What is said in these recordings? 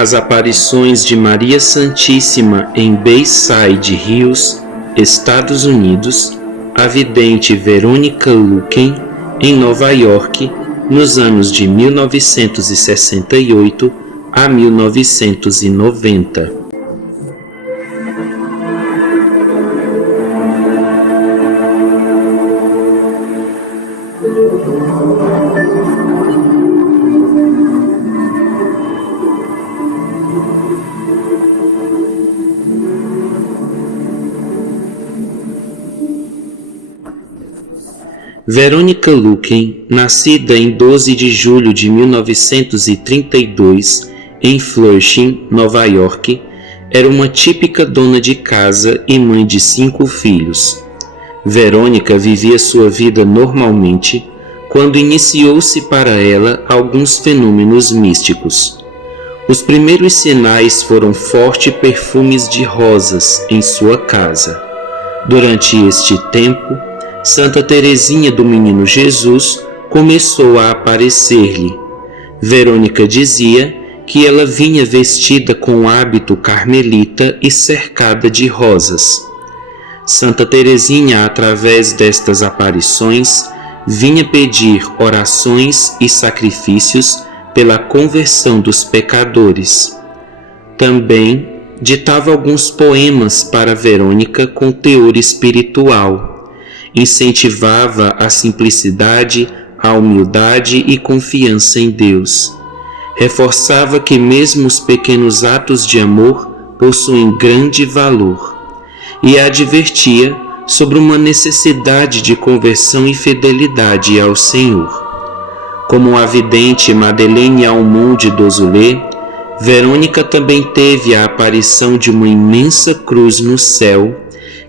As aparições de Maria Santíssima em Bayside Hills, Estados Unidos, a vidente Veronica Lueken, em Nova York, nos anos de 1968 a 1990. Veronica Lueken, nascida em 12 de julho de 1932 em Flushing, Nova York, era uma típica dona de casa e mãe de 5 filhos. Verônica vivia sua vida normalmente quando iniciou-se para ela alguns fenômenos místicos. Os primeiros sinais foram fortes perfumes de rosas em sua casa. Durante este tempo, Santa Teresinha do Menino Jesus começou a aparecer-lhe. Verônica dizia que ela vinha vestida com hábito carmelita e cercada de rosas. Santa Teresinha, através destas aparições, vinha pedir orações e sacrifícios pela conversão dos pecadores. Também ditava alguns poemas para Verônica com teor espiritual. Incentivava a simplicidade, a humildade e confiança em Deus. Reforçava que mesmo os pequenos atos de amor possuem grande valor e a advertia sobre uma necessidade de conversão e fidelidade ao Senhor. Como a vidente Madeleine Almond Dozulé, Verônica também teve a aparição de uma imensa cruz no céu,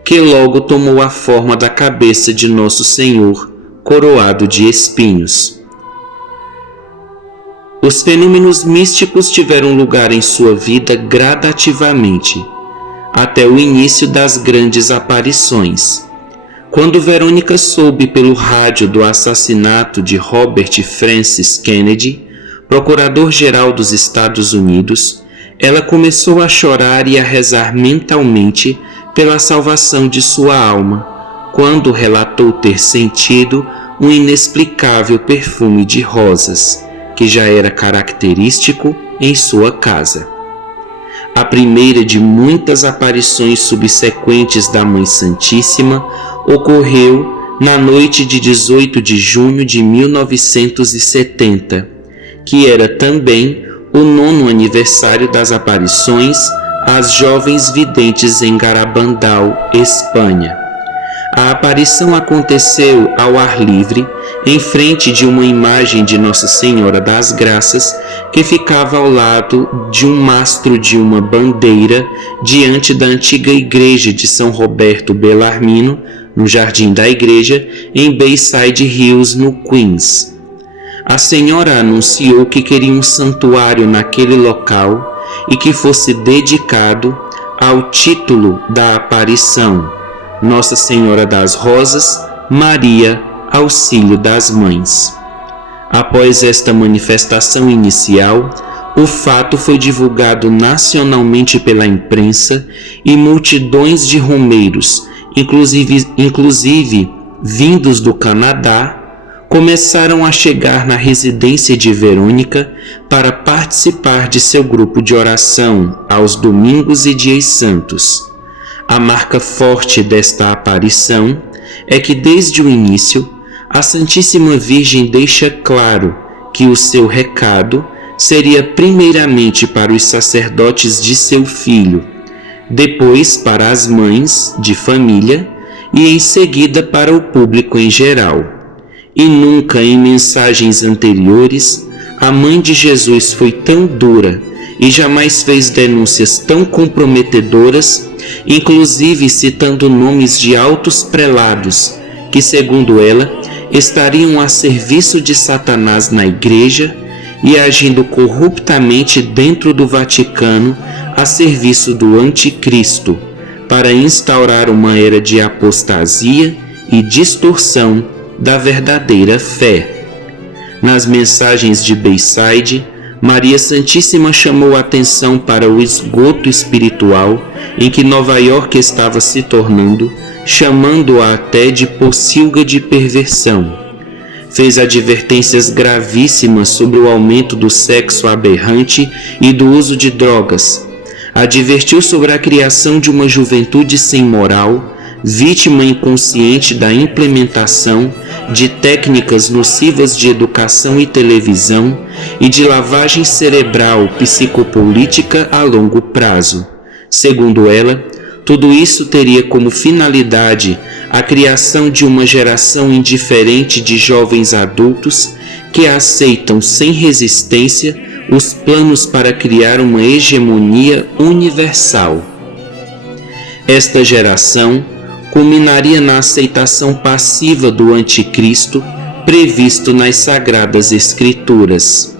que logo tomou a forma da cabeça de Nosso Senhor, coroado de espinhos. Os fenômenos místicos tiveram lugar em sua vida gradativamente, até o início das grandes aparições. Quando Verônica soube pelo rádio do assassinato de Robert Francis Kennedy, procurador-geral dos Estados Unidos, ela começou a chorar e a rezar mentalmente pela salvação de sua alma, quando relatou ter sentido um inexplicável perfume de rosas, que já era característico em sua casa. A primeira de muitas aparições subsequentes da Mãe Santíssima ocorreu na noite de 18 de junho de 1970, que era também o 9º aniversário das aparições às jovens videntes em Garabandal, Espanha. A aparição aconteceu ao ar livre, em frente de uma imagem de Nossa Senhora das Graças, que ficava ao lado de um mastro de uma bandeira diante da antiga igreja de São Roberto Bellarmino, no jardim da igreja, em Bayside Hills, no Queens. A senhora anunciou que queria um santuário naquele local e que fosse dedicado ao título da aparição, Nossa Senhora das Rosas, Maria, Auxílio das Mães. Após esta manifestação inicial, o fato foi divulgado nacionalmente pela imprensa e multidões de romeiros, inclusive vindos do Canadá, começaram a chegar na residência de Verônica para participar de seu grupo de oração aos domingos e dias santos. A marca forte desta aparição é que, desde o início, a Santíssima Virgem deixa claro que o seu recado seria primeiramente para os sacerdotes de seu filho, depois para as mães de família e em seguida para o público em geral. E nunca em mensagens anteriores a Mãe de Jesus foi tão dura e jamais fez denúncias tão comprometedoras, inclusive citando nomes de altos prelados que, segundo ela, estariam a serviço de Satanás na Igreja e agindo corruptamente dentro do Vaticano a serviço do Anticristo, para instaurar uma era de apostasia e distorção da verdadeira fé. Nas mensagens de Bayside, Maria Santíssima chamou a atenção para o esgoto espiritual em que Nova York estava se tornando, chamando-a até de pocilga de perversão. Fez advertências gravíssimas sobre o aumento do sexo aberrante e do uso de drogas. Advertiu sobre a criação de uma juventude sem moral, vítima inconsciente da implementação de técnicas nocivas de educação e televisão e de lavagem cerebral psicopolítica a longo prazo. Segundo ela, tudo isso teria como finalidade a criação de uma geração indiferente de jovens adultos que aceitam sem resistência os planos para criar uma hegemonia universal. Esta geração culminaria na aceitação passiva do anticristo previsto nas Sagradas Escrituras.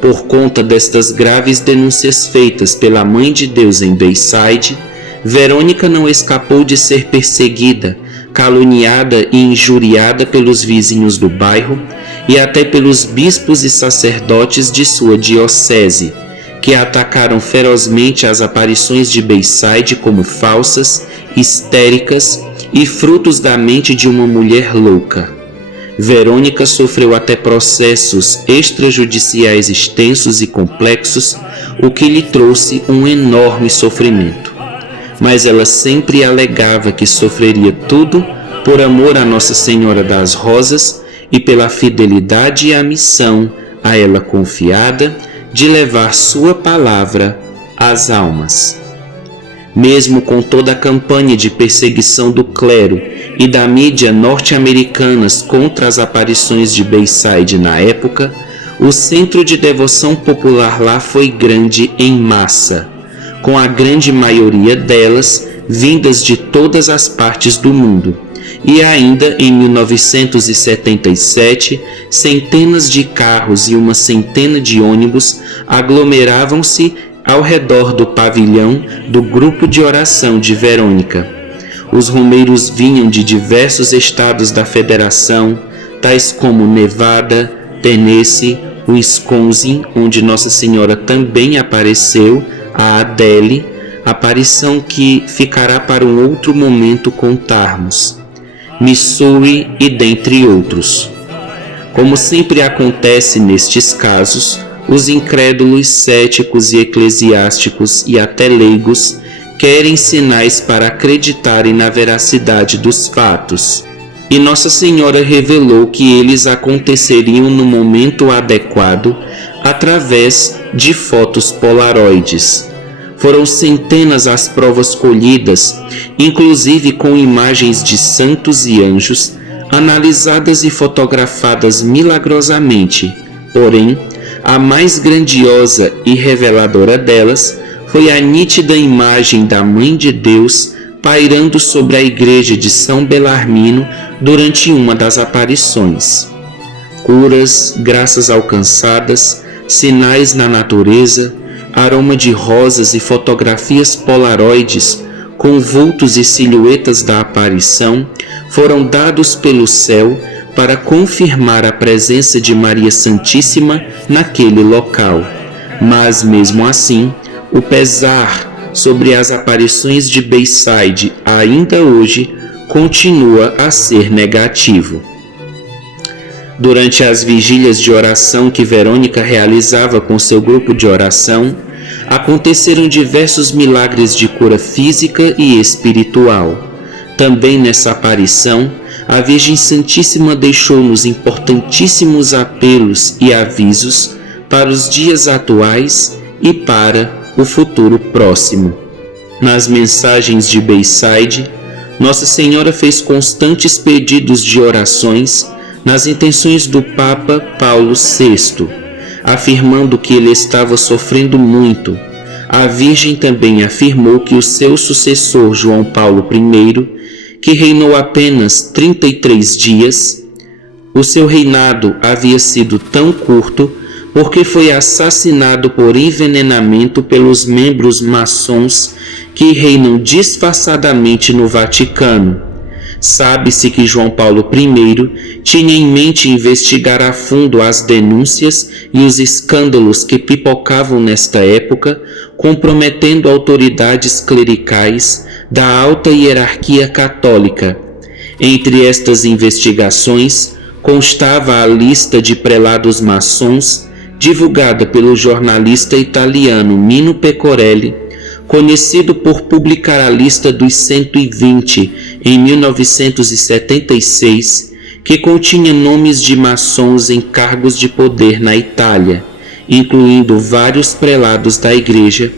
Por conta destas graves denúncias feitas pela Mãe de Deus em Bayside, Verônica não escapou de ser perseguida, caluniada e injuriada pelos vizinhos do bairro e até pelos bispos e sacerdotes de sua diocese, que atacaram ferozmente as aparições de Bayside como falsas, histéricas e frutos da mente de uma mulher louca. Verônica sofreu até processos extrajudiciais extensos e complexos, o que lhe trouxe um enorme sofrimento. Mas ela sempre alegava que sofreria tudo por amor a Nossa Senhora das Rosas e pela fidelidade à missão a ela confiada de levar sua palavra às almas. Mesmo com toda a campanha de perseguição do clero e da mídia norte-americanas contra as aparições de Bayside na época, o centro de devoção popular lá foi grande em massa, com a grande maioria delas vindas de todas as partes do mundo. E ainda em 1977, centenas de carros e uma centena de ônibus aglomeravam-se ao redor do pavilhão do grupo de oração de Verônica. Os romeiros vinham de diversos estados da federação, tais como Nevada, Tennessee, Wisconsin, onde Nossa Senhora também apareceu, a Adele, aparição que ficará para um outro momento contarmos, Missouri e dentre outros. Como sempre acontece nestes casos, os incrédulos, céticos e eclesiásticos e até leigos querem sinais para acreditarem na veracidade dos fatos. E Nossa Senhora revelou que eles aconteceriam no momento adequado através de fotos polaroides. Foram centenas as provas colhidas, inclusive com imagens de santos e anjos, analisadas e fotografadas milagrosamente. Porém, a mais grandiosa e reveladora delas foi a nítida imagem da Mãe de Deus pairando sobre a igreja de São Belarmino durante uma das aparições. Curas, graças alcançadas, sinais na natureza, aroma de rosas e fotografias polaroides com vultos e silhuetas da aparição foram dados pelo céu para confirmar a presença de Maria Santíssima naquele local. Mas, mesmo assim, o pesar sobre as aparições de Bayside ainda hoje continua a ser negativo. Durante as vigílias de oração que Verônica realizava com seu grupo de oração, aconteceram diversos milagres de cura física e espiritual. Também nessa aparição, a Virgem Santíssima deixou-nos importantíssimos apelos e avisos para os dias atuais e para o futuro próximo. Nas mensagens de Bayside, Nossa Senhora fez constantes pedidos de orações nas intenções do Papa Paulo VI, afirmando que ele estava sofrendo muito. A Virgem também afirmou que o seu sucessor João Paulo I, que reinou apenas 33 dias, o seu reinado havia sido tão curto porque foi assassinado por envenenamento pelos membros maçons que reinam disfarçadamente no Vaticano. Sabe-se que João Paulo I tinha em mente investigar a fundo as denúncias e os escândalos que pipocavam nesta época, comprometendo autoridades clericais da alta hierarquia católica. Entre estas investigações constava a lista de prelados maçons, divulgada pelo jornalista italiano Mino Pecorelli, conhecido por publicar a lista dos 120 em 1976, que continha nomes de maçons em cargos de poder na Itália, incluindo vários prelados da Igreja.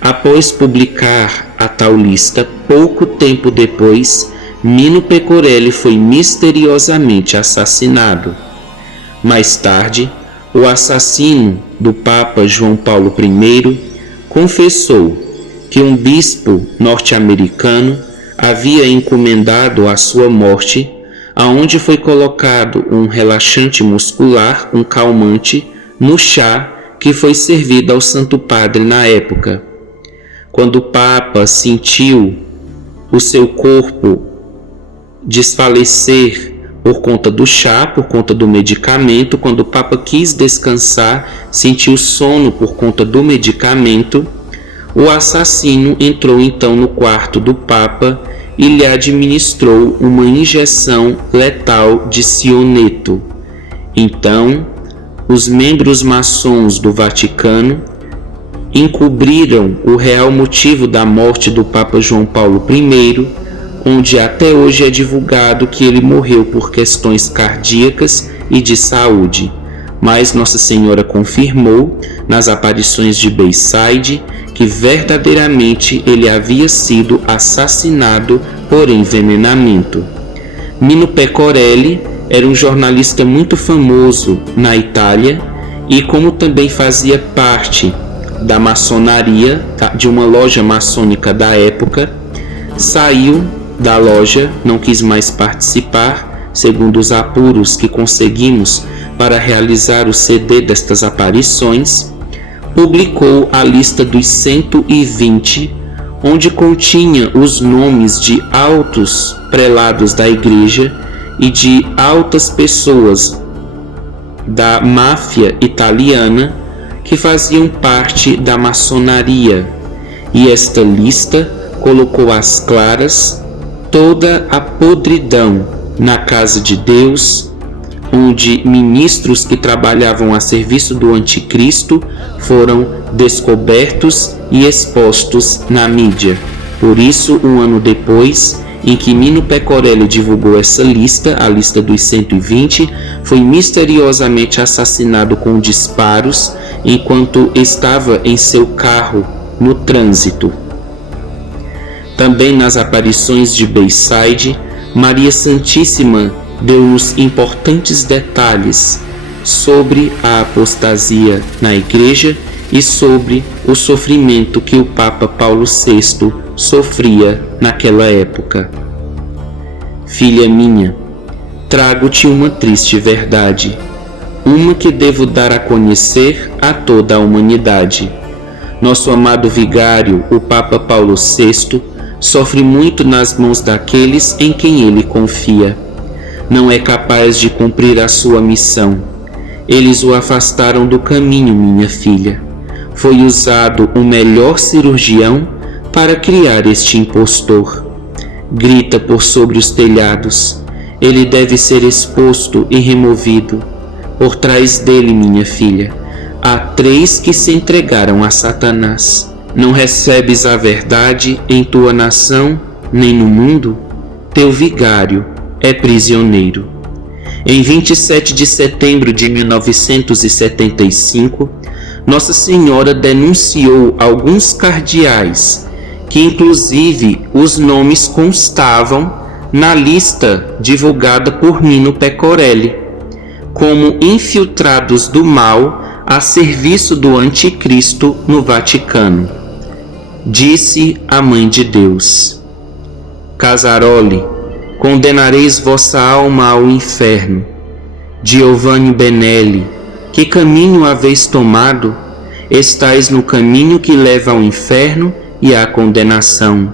Após publicar a tal lista, pouco tempo depois, Mino Pecorelli foi misteriosamente assassinado. Mais tarde, o assassino do Papa João Paulo I confessou que um bispo norte-americano havia encomendado a sua morte, aonde foi colocado um relaxante muscular, um calmante, no chá que foi servido ao Santo Padre na época. Quando o Papa sentiu o seu corpo desfalecer por conta do chá, por conta do medicamento, quando o Papa quis descansar, sentiu sono por conta do medicamento, o assassino entrou então no quarto do Papa e lhe administrou uma injeção letal de cioneto. Então, os membros maçons do Vaticano encobriram o real motivo da morte do Papa João Paulo I, onde até hoje é divulgado que ele morreu por questões cardíacas e de saúde. Mas Nossa Senhora confirmou, nas aparições de Bayside, que verdadeiramente ele havia sido assassinado por envenenamento. Mino Pecorelli era um jornalista muito famoso na Itália e, como também fazia parte da maçonaria, de uma loja maçônica da época, saiu da loja, não quis mais participar, segundo os apuros que conseguimos para realizar o CD destas aparições, publicou a lista dos 120, onde continha os nomes de altos prelados da Igreja e de altas pessoas da máfia italiana que faziam parte da maçonaria, e esta lista colocou às claras toda a podridão na casa de Deus, onde ministros que trabalhavam a serviço do anticristo foram descobertos e expostos na mídia. Por isso, um ano depois, em que Mino Pecorelli divulgou essa lista, a lista dos 120, foi misteriosamente assassinado com disparos enquanto estava em seu carro no trânsito. Também nas aparições de Bayside, Maria Santíssima deu-nos importantes detalhes sobre a apostasia na Igreja e sobre o sofrimento que o Papa Paulo VI sofria naquela época. Filha minha, trago-te uma triste verdade, uma que devo dar a conhecer a toda a humanidade. Nosso amado vigário, o Papa Paulo VI, sofre muito nas mãos daqueles em quem ele confia. Não é capaz de cumprir a sua missão. Eles o afastaram do caminho, minha filha. Foi usado o melhor cirurgião para criar este impostor. Grita por sobre os telhados. Ele deve ser exposto e removido. Por trás dele, minha filha, há 3 que se entregaram a Satanás. Não recebes a verdade em tua nação, nem no mundo? Teu vigário é prisioneiro. Em 27 de setembro de 1975, Nossa Senhora denunciou alguns cardeais, que inclusive os nomes constavam na lista divulgada por Mino Pecorelli, como infiltrados do mal a serviço do anticristo no Vaticano. Disse a Mãe de Deus: Casaroli, condenareis vossa alma ao inferno. Giovanni Benelli, que caminho haveis tomado? Estais no caminho que leva ao inferno e à condenação.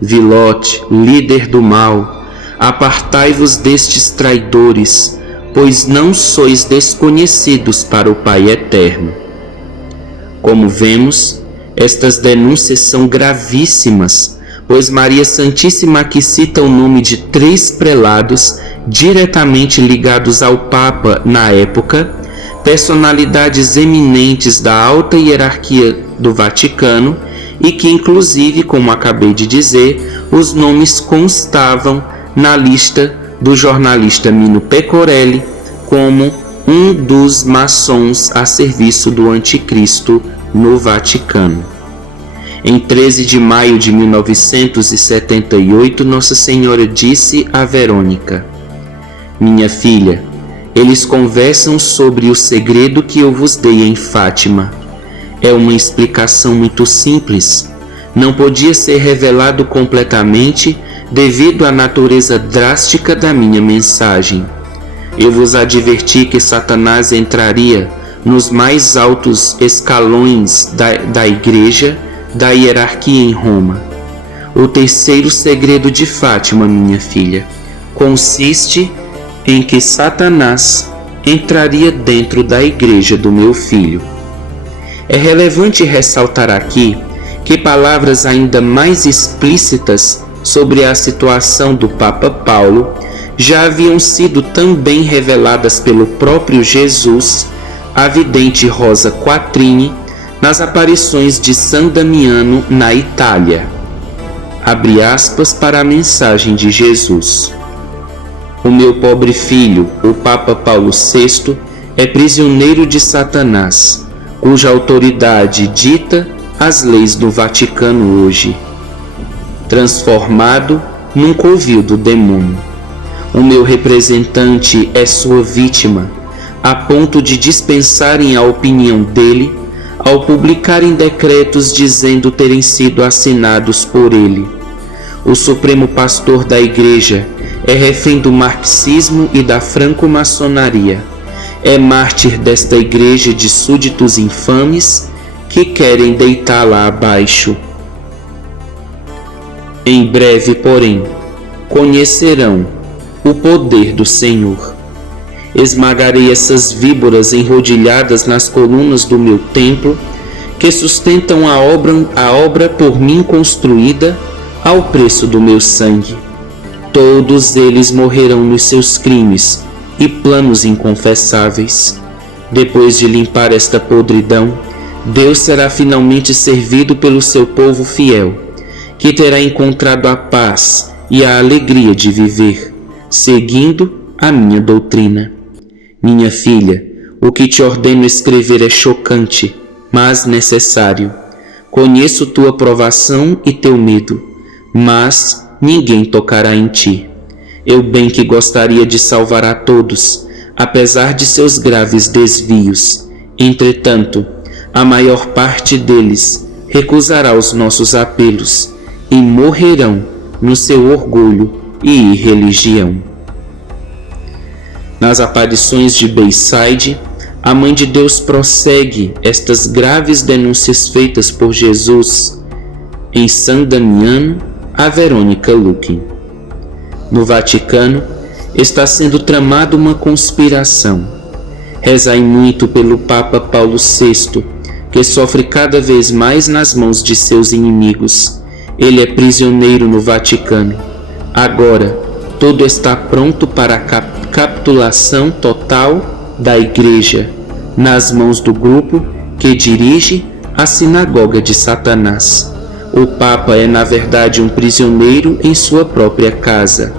Vilote, líder do mal, Apartai-vos destes traidores, pois não sois desconhecidos para o Pai eterno. Como vemos, estas denúncias são gravíssimas, pois Maria Santíssima aqui cita o nome de 3 prelados diretamente ligados ao Papa na época, personalidades eminentes da alta hierarquia do Vaticano e que, inclusive, como acabei de dizer, os nomes constavam na lista do jornalista Mino Pecorelli como um dos maçons a serviço do Anticristo no Vaticano. Em 13 de maio de 1978, Nossa Senhora disse a Verônica: Minha filha, eles conversam sobre o segredo que eu vos dei em Fátima. É uma explicação muito simples. Não podia ser revelado completamente devido à natureza drástica da minha mensagem. Eu vos adverti que Satanás entraria nos mais altos escalões da Igreja, da hierarquia em Roma. O terceiro segredo de Fátima, minha filha, consiste em que Satanás entraria dentro da Igreja do meu filho. É relevante ressaltar aqui que palavras ainda mais explícitas sobre a situação do Papa Paulo já haviam sido também reveladas pelo próprio Jesus à vidente Rosa Quattrini nas aparições de San Damiano na Itália. Abre aspas para a mensagem de Jesus. O meu pobre filho, o Papa Paulo VI, é prisioneiro de Satanás, cuja autoridade dita as leis do Vaticano hoje. Transformado, nunca ouviu do demônio. O meu representante é sua vítima, a ponto de dispensarem a opinião dele ao publicarem decretos dizendo terem sido assinados por ele. O Supremo Pastor da Igreja é refém do marxismo e da franco-maçonaria. É mártir desta igreja de súditos infames que querem deitá-la abaixo. Em breve, porém, conhecerão o poder do Senhor. Esmagarei essas víboras enrodilhadas nas colunas do meu templo, que sustentam a obra por mim construída ao preço do meu sangue. Todos eles morrerão nos seus crimes e planos inconfessáveis. Depois de limpar esta podridão, Deus será finalmente servido pelo seu povo fiel, que terá encontrado a paz e a alegria de viver, seguindo a minha doutrina. Minha filha, o que te ordeno escrever é chocante, mas necessário. Conheço tua provação e teu medo, mas ninguém tocará em ti. Eu bem que gostaria de salvar a todos, apesar de seus graves desvios. Entretanto, a maior parte deles recusará os nossos apelos e morrerão no seu orgulho e irreligião. Nas aparições de Bayside, a Mãe de Deus prossegue estas graves denúncias feitas por Jesus em San Damiano a Verônica Luque. No Vaticano, está sendo tramada uma conspiração. Rezai muito pelo Papa Paulo VI, que sofre cada vez mais nas mãos de seus inimigos. Ele é prisioneiro no Vaticano. Agora, tudo está pronto para a capitulação total da Igreja, nas mãos do grupo que dirige a sinagoga de Satanás. O Papa é, na verdade, um prisioneiro em sua própria casa.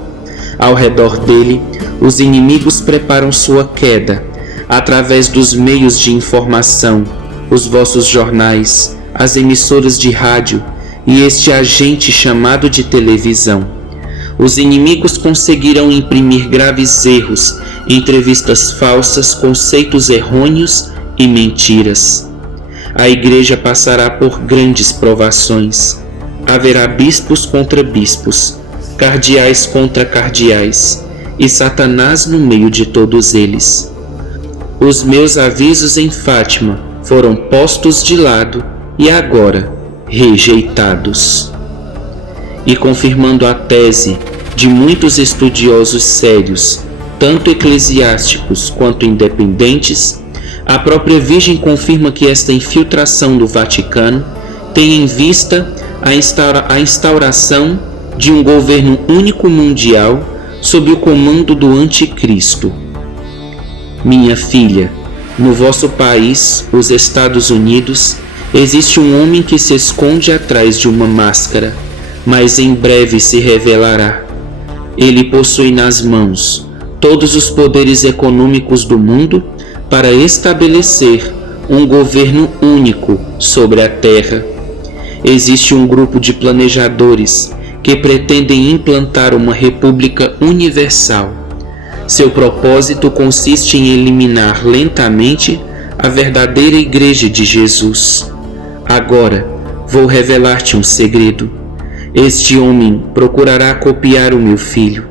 Ao redor dele, os inimigos preparam sua queda, através dos meios de informação, os vossos jornais, as emissoras de rádio e este agente chamado de televisão. Os inimigos conseguirão imprimir graves erros, entrevistas falsas, conceitos errôneos e mentiras. A Igreja passará por grandes provações. Haverá bispos contra bispos, cardeais contra cardeais, e Satanás no meio de todos eles. Os meus avisos em Fátima foram postos de lado e agora rejeitados. E confirmando a tese de muitos estudiosos sérios, tanto eclesiásticos quanto independentes, a própria Virgem confirma que esta infiltração do Vaticano tem em vista a instauração de um governo único mundial sob o comando do Anticristo. Minha filha, no vosso país, os Estados Unidos, existe um homem que se esconde atrás de uma máscara, mas em breve se revelará. Ele possui nas mãos todos os poderes econômicos do mundo para estabelecer um governo único sobre a Terra. Existe um grupo de planejadores que pretendem implantar uma república universal. Seu propósito consiste em eliminar lentamente a verdadeira Igreja de Jesus. Agora, vou revelar-te um segredo. Este homem procurará copiar o meu filho.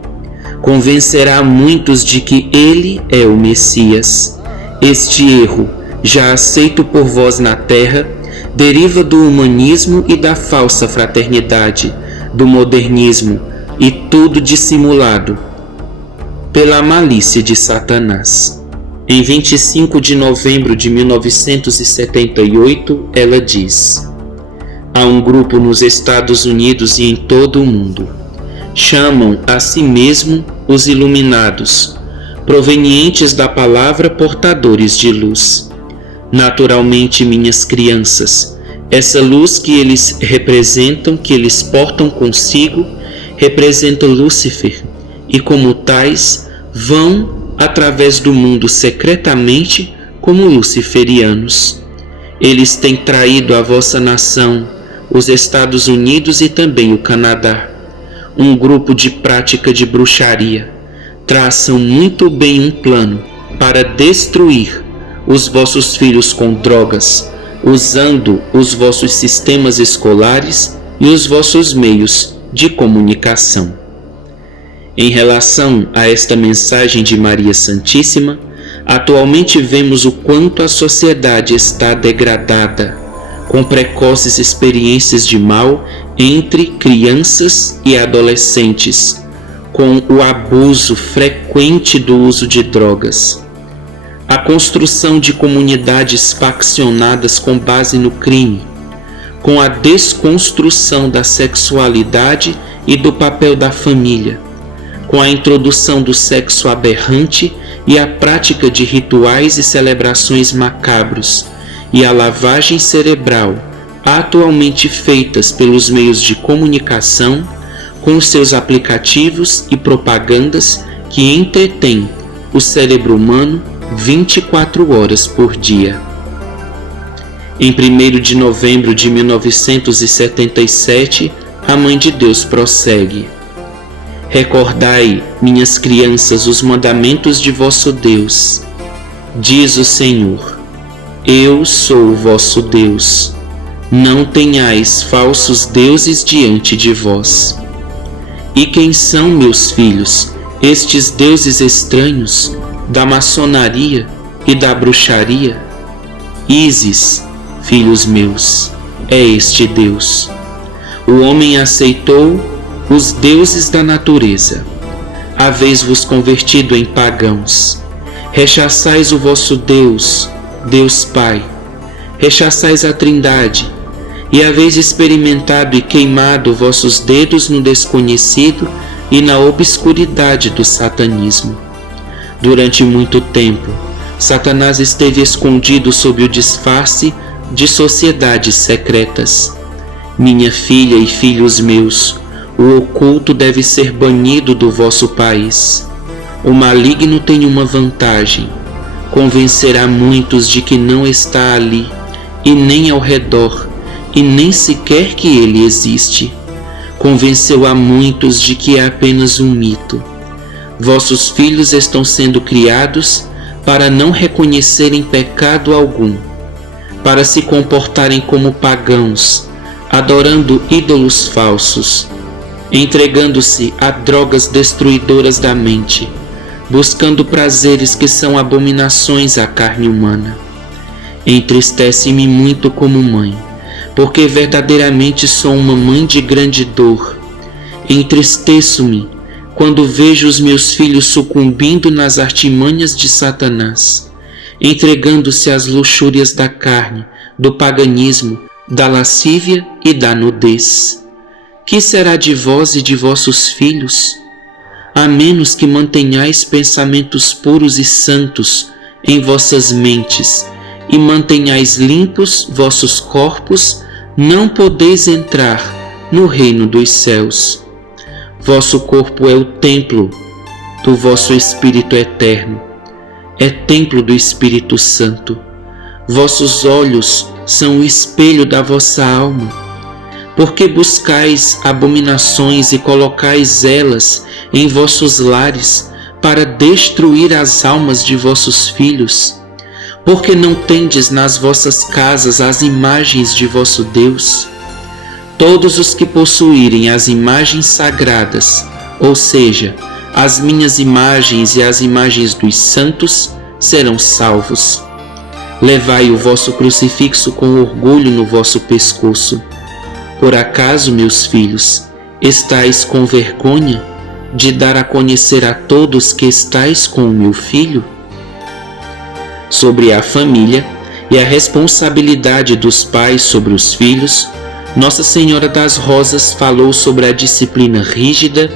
Convencerá muitos de que ele é o Messias. Este erro, já aceito por vós na terra, deriva do humanismo e da falsa fraternidade, do modernismo, e tudo dissimulado pela malícia de Satanás. Em 25 de novembro de 1978, ela diz: há um grupo nos Estados Unidos e em todo o mundo. Chamam a si mesmo os iluminados, provenientes da palavra portadores de luz. Naturalmente, minhas crianças, essa luz que eles representam, que eles portam consigo, representa Lúcifer, e como tais, vão através do mundo secretamente como luciferianos. Eles têm traído a vossa nação, os Estados Unidos e também o Canadá. Um grupo de prática de bruxaria. Traçam muito bem um plano para destruir os vossos filhos com drogas, usando os vossos sistemas escolares e os vossos meios de comunicação. Em relação a esta mensagem de Maria Santíssima, atualmente vemos o quanto a sociedade está degradada, com precoces experiências de mal entre crianças e adolescentes, com o abuso frequente do uso de drogas, a construção de comunidades faccionadas com base no crime, com a desconstrução da sexualidade e do papel da família, com a introdução do sexo aberrante e a prática de rituais e celebrações macabros, e a lavagem cerebral atualmente feitas pelos meios de comunicação, com seus aplicativos e propagandas que entretêm o cérebro humano 24 horas por dia. Em 1º de novembro de 1977, a Mãe de Deus prossegue: recordai, minhas crianças, os mandamentos de vosso Deus. Diz o Senhor: eu sou o vosso Deus. Não tenhais falsos deuses diante de vós. E quem são, meus filhos, estes deuses estranhos da maçonaria e da bruxaria? Ísis, filhos meus, é este Deus. O homem aceitou os deuses da natureza. Haveis-vos convertido em pagãos. Rechaçais o vosso Deus, Deus Pai. Rechaçais a Trindade, e haveis experimentado e queimado vossos dedos no desconhecido e na obscuridade do satanismo. Durante muito tempo, Satanás esteve escondido sob o disfarce de sociedades secretas. Minha filha e filhos meus, o oculto deve ser banido do vosso país. O maligno tem uma vantagem: convencerá muitos de que não está ali, e nem ao redor, e nem sequer que ele existe. Convenceu a muitos de que é apenas um mito. Vossos filhos estão sendo criados para não reconhecerem pecado algum, para se comportarem como pagãos, adorando ídolos falsos, entregando-se a drogas destruidoras da mente, buscando prazeres que são abominações à carne humana. Entristece-me muito como mãe, porque verdadeiramente sou uma mãe de grande dor. Entristeço-me quando vejo os meus filhos sucumbindo nas artimanhas de Satanás, entregando-se às luxúrias da carne, do paganismo, da lascívia e da nudez. Que será de vós e de vossos filhos? A menos que mantenhais pensamentos puros e santos em vossas mentes e mantenhais limpos vossos corpos, não podeis entrar no reino dos céus. Vosso corpo é o templo do vosso Espírito eterno, é templo do Espírito Santo. Vossos olhos são o espelho da vossa alma. Porque buscais abominações e colocais elas em vossos lares para destruir as almas de vossos filhos? Porque não tendes nas vossas casas as imagens de vosso Deus? Todos os que possuírem as imagens sagradas, ou seja, as minhas imagens e as imagens dos santos, serão salvos. Levai o vosso crucifixo com orgulho no vosso pescoço. Por acaso, meus filhos, estáis com vergonha de dar a conhecer a todos que estáis com o meu filho? Sobre a família e a responsabilidade dos pais sobre os filhos, Nossa Senhora das Rosas falou sobre a disciplina rígida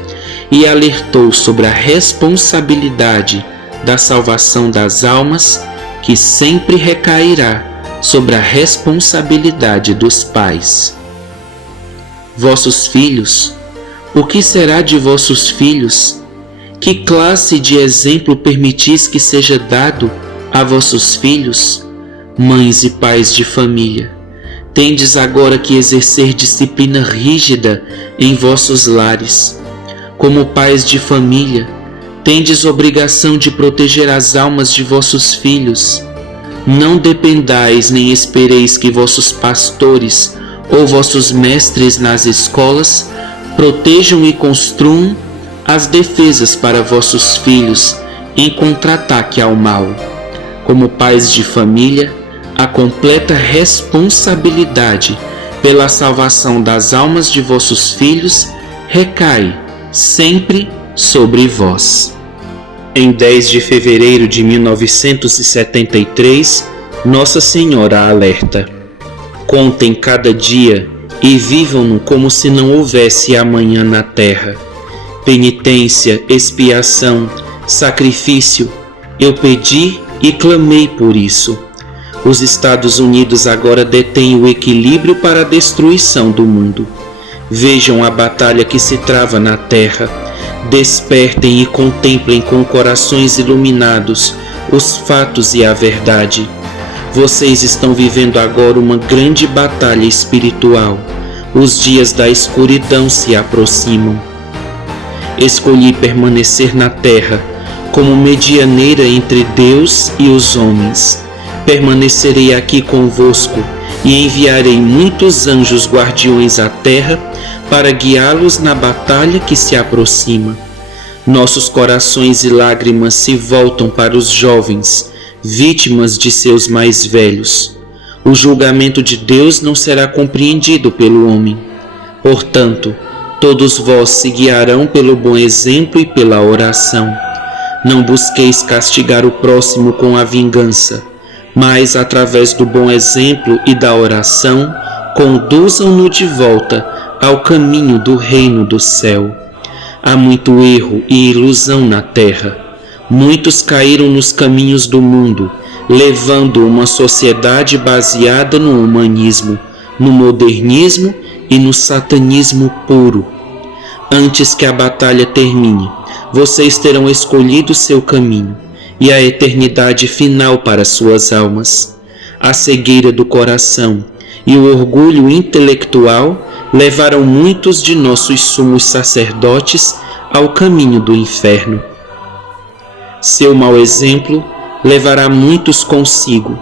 e alertou sobre a responsabilidade da salvação das almas, que sempre recairá sobre a responsabilidade dos pais. Vossos filhos, o que será de vossos filhos? Que classe de exemplo permitis que seja dado a vossos filhos? Mães e pais de família, tendes agora que exercer disciplina rígida em vossos lares. Como pais de família, tendes obrigação de proteger as almas de vossos filhos. Não dependais nem espereis que vossos pastores ou vossos mestres nas escolas protejam e construam as defesas para vossos filhos em contra-ataque ao mal. Como pais de família, a completa responsabilidade pela salvação das almas de vossos filhos recai sempre sobre vós. Em 10 de fevereiro de 1973, Nossa Senhora alerta: contem cada dia e vivam-no como se não houvesse amanhã na terra. Penitência, expiação, sacrifício, eu pedi e clamei por isso. Os Estados Unidos agora detêm o equilíbrio para a destruição do mundo. Vejam a batalha que se trava na terra. Despertem e contemplem com corações iluminados os fatos e a verdade. Vocês estão vivendo agora uma grande batalha espiritual. Os dias da escuridão se aproximam. Escolhi permanecer na terra como medianeira entre Deus e os homens. Permanecerei aqui convosco e enviarei muitos anjos guardiões à terra para guiá-los na batalha que se aproxima. Nossos corações e lágrimas se voltam para os jovens, vítimas de seus mais velhos. O julgamento de Deus não será compreendido pelo homem. Portanto, todos vós se guiarão pelo bom exemplo e pela oração. Não busqueis castigar o próximo com a vingança, mas, através do bom exemplo e da oração, conduzam-no de volta ao caminho do reino do céu. Há muito erro e ilusão na terra. Muitos caíram nos caminhos do mundo, levando uma sociedade baseada no humanismo, no modernismo e no satanismo puro. Antes que a batalha termine, vocês terão escolhido seu caminho e a eternidade final para suas almas. A cegueira do coração e o orgulho intelectual levaram muitos de nossos sumos sacerdotes ao caminho do inferno. Seu mau exemplo levará muitos consigo,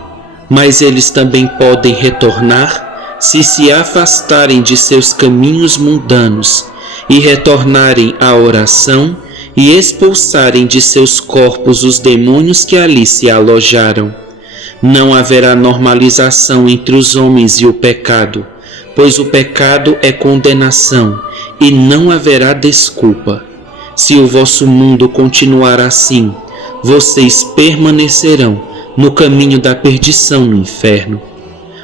mas eles também podem retornar se afastarem de seus caminhos mundanos e retornarem à oração e expulsarem de seus corpos os demônios que ali se alojaram. Não haverá normalização entre os homens e o pecado, pois o pecado é condenação e não haverá desculpa. Se o vosso mundo continuar assim, vocês permanecerão no caminho da perdição no inferno.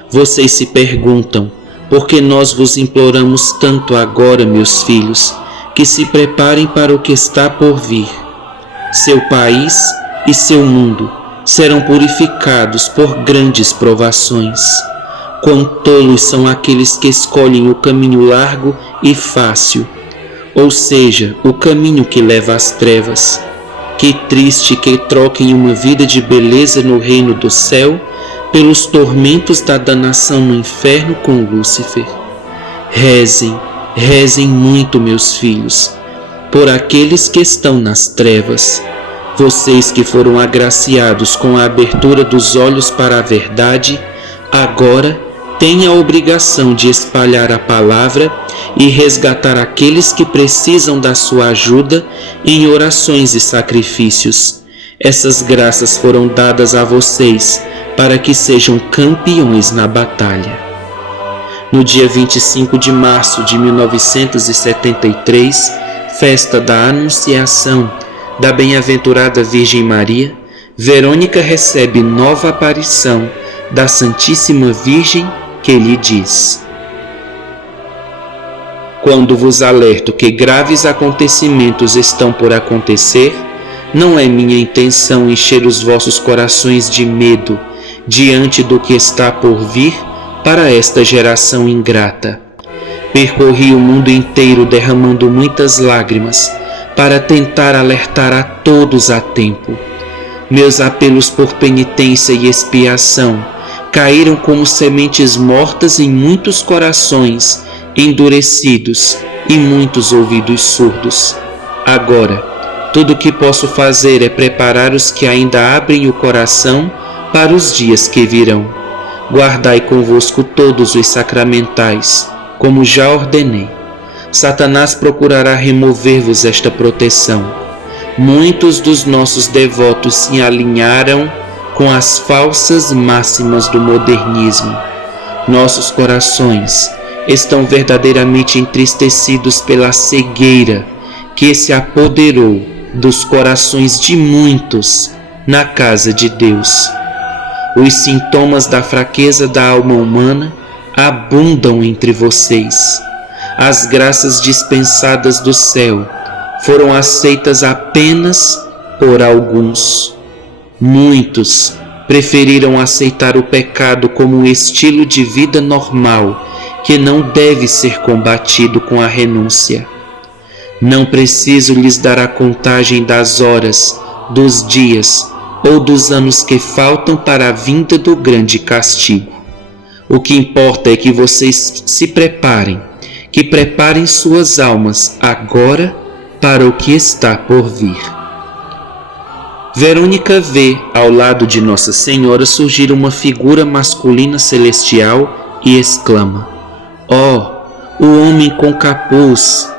Vocês se perguntam, por que nós vos imploramos tanto agora, meus filhos, que se preparem para o que está por vir. Seu país e seu mundo serão purificados por grandes provações. Quão tolos são aqueles que escolhem o caminho largo e fácil, ou seja, o caminho que leva às trevas. Que triste que troquem uma vida de beleza no reino do céu pelos tormentos da danação no inferno com Lúcifer. Rezem, rezem muito, meus filhos, por aqueles que estão nas trevas. Vocês que foram agraciados com a abertura dos olhos para a verdade, agora têm a obrigação de espalhar a palavra e resgatar aqueles que precisam da sua ajuda em orações e sacrifícios. Essas graças foram dadas a vocês para que sejam campeões na batalha. No dia 25 de março de 1973, festa da Anunciação da Bem-aventurada Virgem Maria, Verônica recebe nova aparição da Santíssima Virgem, que lhe diz: quando vos alerto que graves acontecimentos estão por acontecer, não é minha intenção encher os vossos corações de medo diante do que está por vir para esta geração ingrata. Percorri o mundo inteiro derramando muitas lágrimas para tentar alertar a todos a tempo. Meus apelos por penitência e expiação caíram como sementes mortas em muitos corações endurecidos e muitos ouvidos surdos. Agora, tudo o que posso fazer é preparar os que ainda abrem o coração para os dias que virão. Guardai convosco todos os sacramentais, como já ordenei. Satanás procurará remover-vos esta proteção. Muitos dos nossos devotos se alinharam com as falsas máximas do modernismo. Nossos corações estão verdadeiramente entristecidos pela cegueira que se apoderou dos corações de muitos na casa de Deus. Os sintomas da fraqueza da alma humana abundam entre vocês. As graças dispensadas do céu foram aceitas apenas por alguns. Muitos preferiram aceitar o pecado como um estilo de vida normal que não deve ser combatido com a renúncia. Não preciso lhes dar a contagem das horas, dos dias ou dos anos que faltam para a vinda do grande castigo. O que importa é que vocês se preparem, que preparem suas almas agora para o que está por vir. Verônica vê ao lado de Nossa Senhora surgir uma figura masculina celestial e exclama: "Oh, o homem com capuz!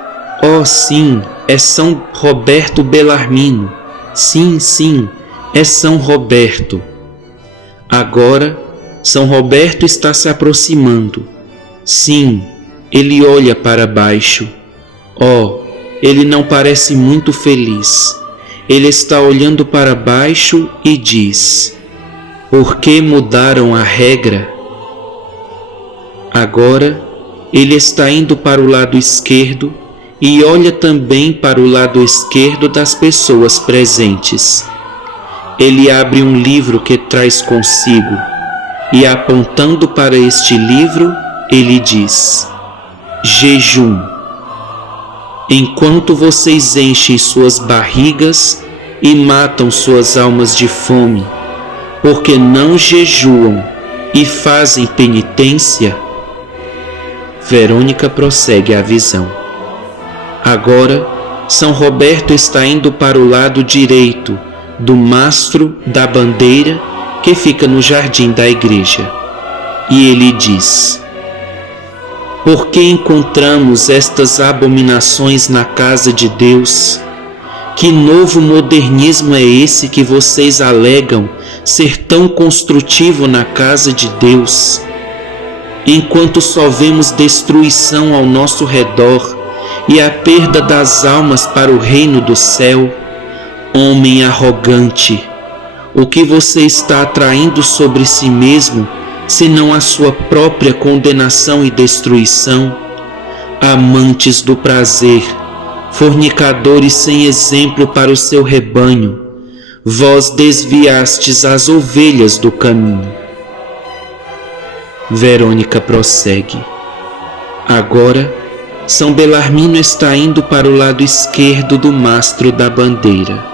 Oh, sim, é São Roberto Bellarmino! Sim, sim, é São Roberto!" Agora, São Roberto está se aproximando. Sim, ele olha para baixo. Oh, ele não parece muito feliz. Ele está olhando para baixo e diz: "Por que mudaram a regra?" Agora, ele está indo para o lado esquerdo e olha também para o lado esquerdo das pessoas presentes. Ele abre um livro que traz consigo e, apontando para este livro, ele diz: "Jejum. Enquanto vocês enchem suas barrigas e matam suas almas de fome, porque não jejuam e fazem penitência." Verônica prossegue a visão. Agora, São Roberto está indo para o lado direito do mastro da bandeira que fica no jardim da igreja. E ele diz: "Por que encontramos estas abominações na casa de Deus? Que novo modernismo é esse que vocês alegam ser tão construtivo na casa de Deus? Enquanto só vemos destruição ao nosso redor e a perda das almas para o reino do céu? Homem arrogante, o que você está atraindo sobre si mesmo, senão a sua própria condenação e destruição? Amantes do prazer, fornicadores sem exemplo para o seu rebanho, vós desviastes as ovelhas do caminho. Verônica prossegue. Agora, São Belarmino está indo para o lado esquerdo do mastro da bandeira.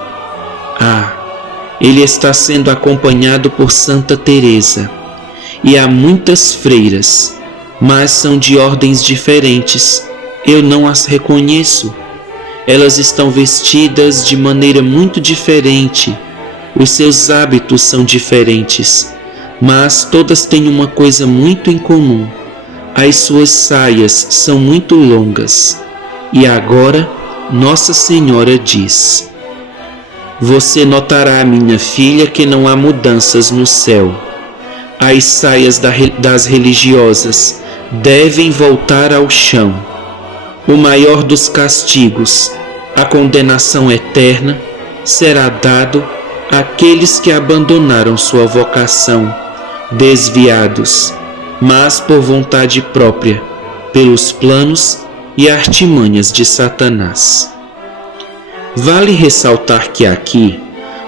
Ele está sendo acompanhado por Santa Teresa, e há muitas freiras, mas são de ordens diferentes. Eu não as reconheço. Elas estão vestidas de maneira muito diferente. Os seus hábitos são diferentes, mas todas têm uma coisa muito em comum. As suas saias são muito longas. E agora, Nossa Senhora diz: você notará, minha filha, que não há mudanças no céu. As saias das religiosas devem voltar ao chão. O maior dos castigos, a condenação eterna, será dado àqueles que abandonaram sua vocação, desviados, mas por vontade própria, pelos planos e artimanhas de Satanás. Vale ressaltar que aqui,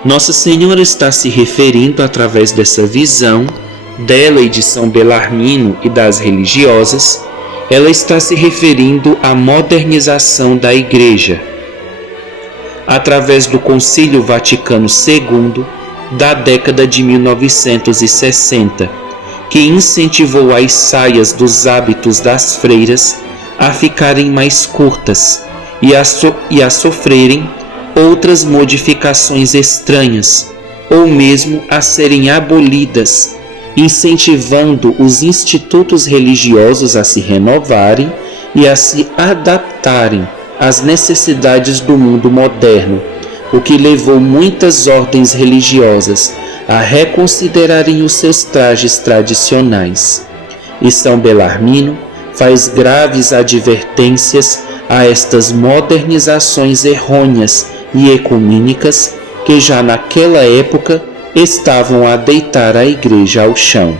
Nossa Senhora está se referindo, através dessa visão, dela e de São Belarmino e das religiosas, ela está se referindo à modernização da Igreja, através do Concílio Vaticano II da década de 1960, que incentivou as saias dos hábitos das freiras a ficarem mais curtas e a sofrerem outras modificações estranhas, ou mesmo a serem abolidas, incentivando os institutos religiosos a se renovarem e a se adaptarem às necessidades do mundo moderno, o que levou muitas ordens religiosas a reconsiderarem os seus trajes tradicionais. E São Belarmino faz graves advertências a estas modernizações errôneas e ecumênicas que já naquela época estavam a deitar a Igreja ao chão.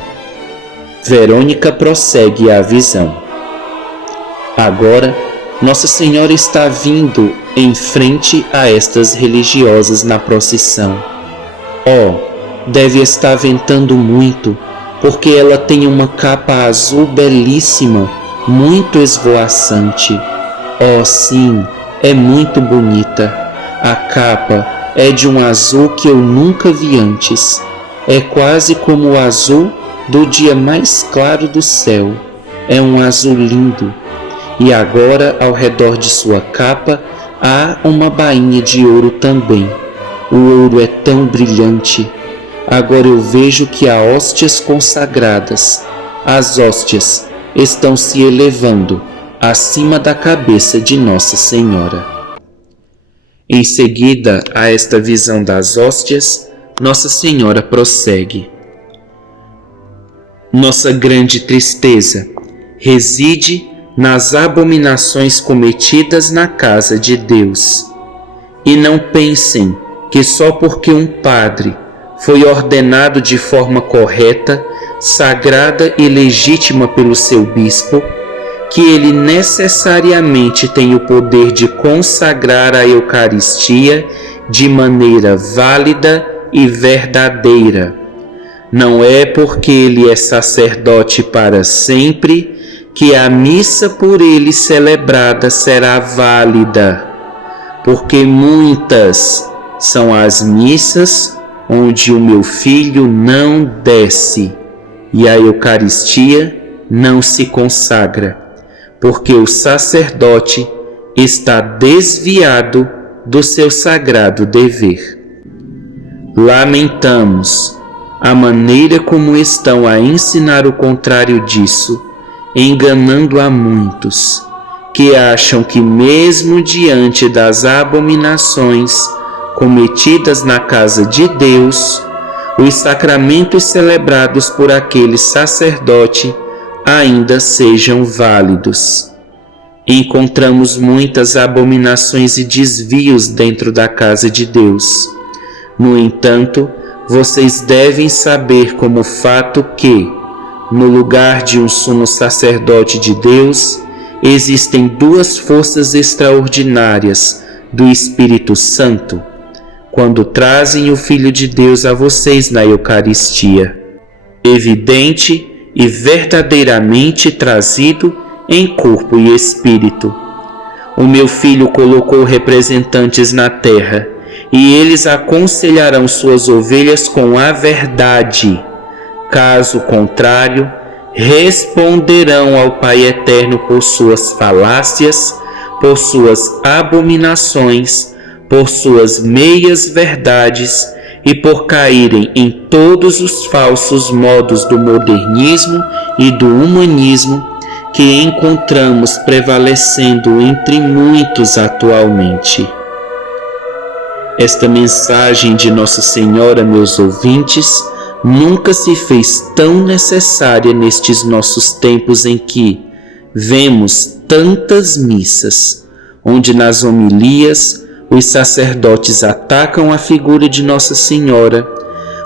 Verônica prossegue a visão. Agora, Nossa Senhora está vindo em frente a estas religiosas na procissão. Deve estar ventando muito, porque ela tem uma capa azul belíssima, muito esvoaçante. Sim, é muito bonita. A capa é de um azul que eu nunca vi antes. É quase como o azul do dia mais claro do céu. É um azul lindo. E agora, ao redor de sua capa, há uma bainha de ouro também. O ouro é tão brilhante. Agora eu vejo que há hóstias consagradas. As hóstias estão se elevando acima da cabeça de Nossa Senhora. Em seguida a esta visão das hóstias, Nossa Senhora prossegue. Nossa grande tristeza reside nas abominações cometidas na casa de Deus. E não pensem que só porque um padre foi ordenado de forma correta, sagrada e legítima pelo seu bispo, que ele necessariamente tem o poder de consagrar a Eucaristia de maneira válida e verdadeira. Não é porque ele é sacerdote para sempre que a missa por ele celebrada será válida, porque muitas são as missas onde o meu filho não desce e a Eucaristia não se consagra, porque o sacerdote está desviado do seu sagrado dever. Lamentamos a maneira como estão a ensinar o contrário disso, enganando a muitos, que acham que mesmo diante das abominações cometidas na casa de Deus, os sacramentos celebrados por aquele sacerdote ainda sejam válidos. Encontramos muitas abominações e desvios dentro da casa de Deus. No entanto, vocês devem saber como fato que, no lugar de um sumo sacerdote de Deus, existem duas forças extraordinárias do Espírito Santo, quando trazem o Filho de Deus a vocês na Eucaristia, evidente e verdadeiramente trazido em corpo e espírito. O meu Filho colocou representantes na terra, e eles aconselharão suas ovelhas com a verdade. Caso contrário, responderão ao Pai Eterno por suas falácias, por suas abominações, por suas meias verdades e por caírem em todos os falsos modos do modernismo e do humanismo que encontramos prevalecendo entre muitos atualmente. Esta mensagem de Nossa Senhora, meus ouvintes, nunca se fez tão necessária nestes nossos tempos em que vemos tantas missas, onde nas homilias os sacerdotes atacam a figura de Nossa Senhora,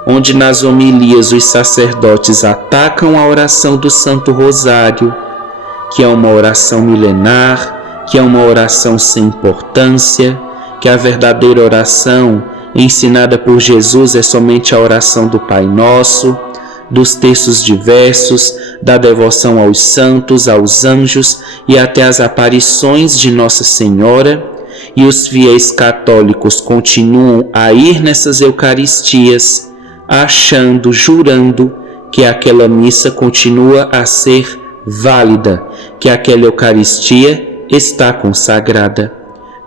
onde nas homilias os sacerdotes atacam a oração do Santo Rosário, que é uma oração milenar, que é uma oração sem importância, que a verdadeira oração ensinada por Jesus é somente a oração do Pai Nosso, dos terços diversos, da devoção aos santos, aos anjos e até as aparições de Nossa Senhora, e os fiéis católicos continuam a ir nessas Eucaristias, achando, jurando que aquela missa continua a ser válida, que aquela Eucaristia está consagrada.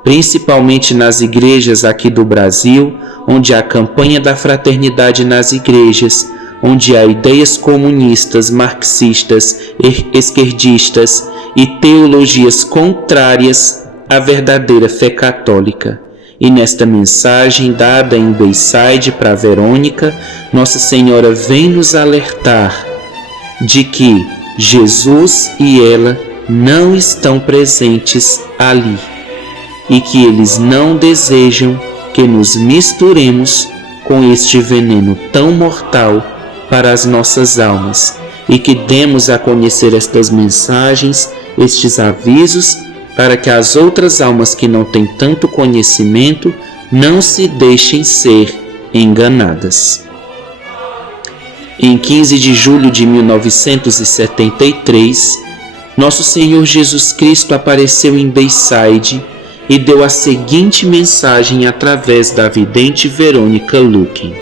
Principalmente nas igrejas aqui do Brasil, onde há campanha da fraternidade nas igrejas, onde há ideias comunistas, marxistas, esquerdistas e teologias contrárias à verdadeira fé católica. E nesta mensagem dada em Bayside para Verônica, Nossa Senhora vem nos alertar de que Jesus e ela não estão presentes ali e que eles não desejam que nos misturemos com este veneno tão mortal para as nossas almas e que demos a conhecer estas mensagens, estes avisos, para que as outras almas que não têm tanto conhecimento não se deixem ser enganadas. Em 15 de julho de 1973, Nosso Senhor Jesus Cristo apareceu em Bayside e deu a seguinte mensagem através da vidente Verônica Lueken: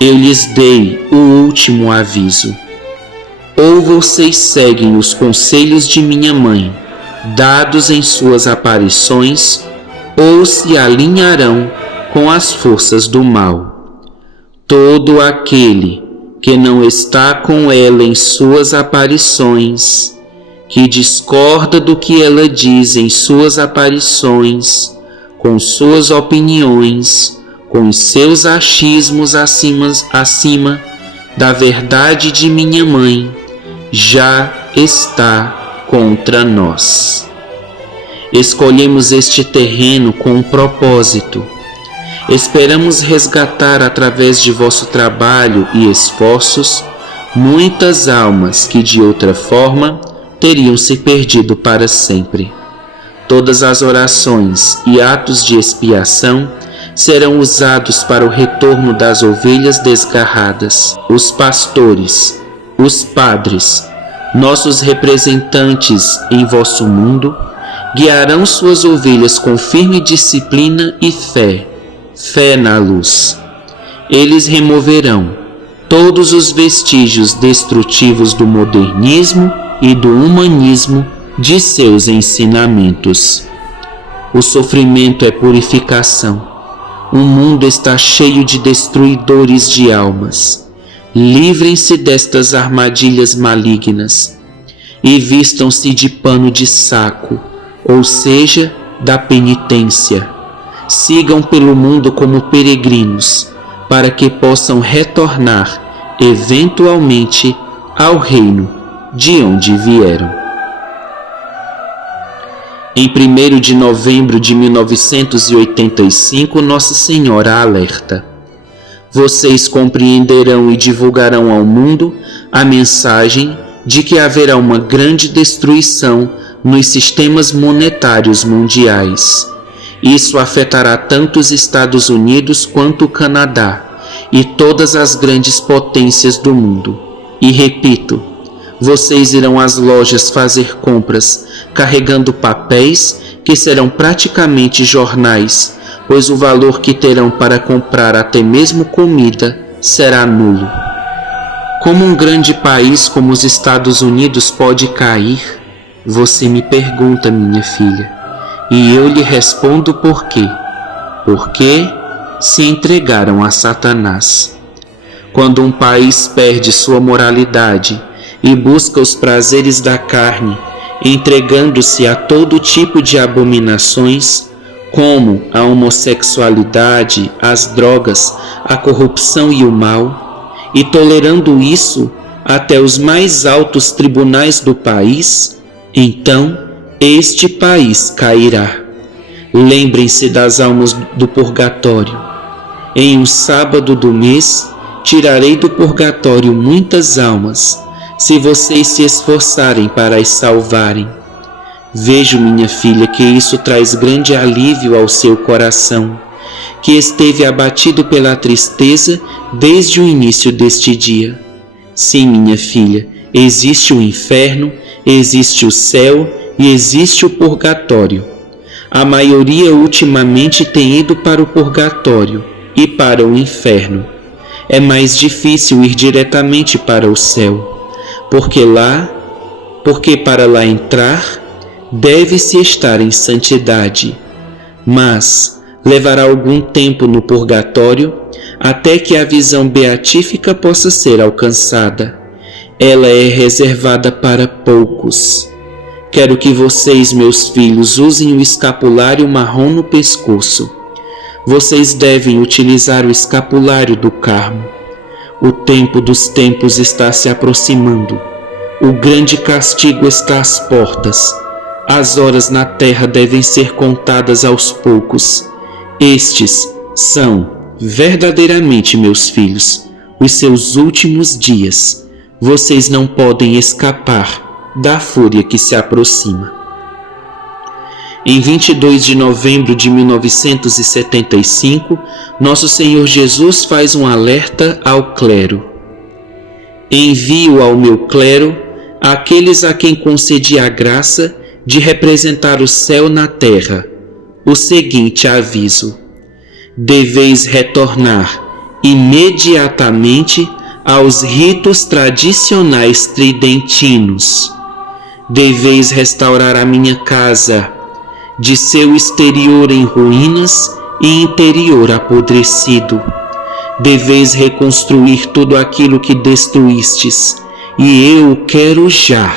Eu lhes dei o último aviso. Ou vocês seguem os conselhos de minha mãe, dados em suas aparições, ou se alinharão com as forças do mal. Todo aquele que não está com ela em suas aparições, que discorda do que ela diz em suas aparições, com suas opiniões, com seus achismos acima da verdade de minha mãe, já está contra nós. Escolhemos este terreno com um propósito. Esperamos resgatar através de vosso trabalho e esforços muitas almas que de outra forma teriam se perdido para sempre. Todas as orações e atos de expiação serão usados para o retorno das ovelhas desgarradas. Os pastores, os padres, nossos representantes em vosso mundo, guiarão suas ovelhas com firme disciplina e fé na luz. Eles removerão todos os vestígios destrutivos do modernismo e do humanismo de seus ensinamentos. O sofrimento é purificação. O mundo está cheio de destruidores de almas. Livrem-se destas armadilhas malignas e vistam-se de pano de saco, ou seja, da penitência. Sigam pelo mundo como peregrinos, para que possam retornar eventualmente ao reino de onde vieram. Em 1º de novembro de 1985, Nossa Senhora alerta: vocês compreenderão e divulgarão ao mundo a mensagem de que haverá uma grande destruição nos sistemas monetários mundiais. Isso afetará tanto os Estados Unidos quanto o Canadá e todas as grandes potências do mundo. E repito, vocês irão às lojas fazer compras carregando papéis que serão praticamente jornais, pois o valor que terão para comprar até mesmo comida será nulo. Como um grande país como os Estados Unidos pode cair? Você me pergunta, minha filha, e eu lhe respondo por quê. Porque se entregaram a Satanás. Quando um país perde sua moralidade e busca os prazeres da carne, entregando-se a todo tipo de abominações, como a homossexualidade, as drogas, a corrupção e o mal, e tolerando isso até os mais altos tribunais do país, então este país cairá. Lembrem-se das almas do purgatório. Em um sábado do mês, tirarei do purgatório muitas almas, se vocês se esforçarem para as salvarem. Vejo, minha filha, que isso traz grande alívio ao seu coração, que esteve abatido pela tristeza desde o início deste dia. Sim, minha filha, existe o inferno, existe o céu e existe o purgatório. A maioria ultimamente tem ido para o purgatório e para o inferno. É mais difícil ir diretamente para o céu, porque para lá entrar, deve-se estar em santidade. Mas levará algum tempo no purgatório até que a visão beatífica possa ser alcançada. Ela é reservada para poucos. Quero que vocês, meus filhos, usem o escapulário marrom no pescoço. Vocês devem utilizar o escapulário do Carmo. O tempo dos tempos está se aproximando. O grande castigo está às portas. As horas na terra devem ser contadas aos poucos. Estes são, verdadeiramente, meus filhos, os seus últimos dias. Vocês não podem escapar da fúria que se aproxima. Em 22 de novembro de 1975, Nosso Senhor Jesus faz um alerta ao clero. Envio ao meu clero aqueles a quem concedi a graça de representar o céu na terra o seguinte aviso: deveis retornar imediatamente aos ritos tradicionais tridentinos. Deveis restaurar a minha casa, de seu exterior em ruínas e interior apodrecido. Deveis reconstruir tudo aquilo que destruístes, e eu o quero já.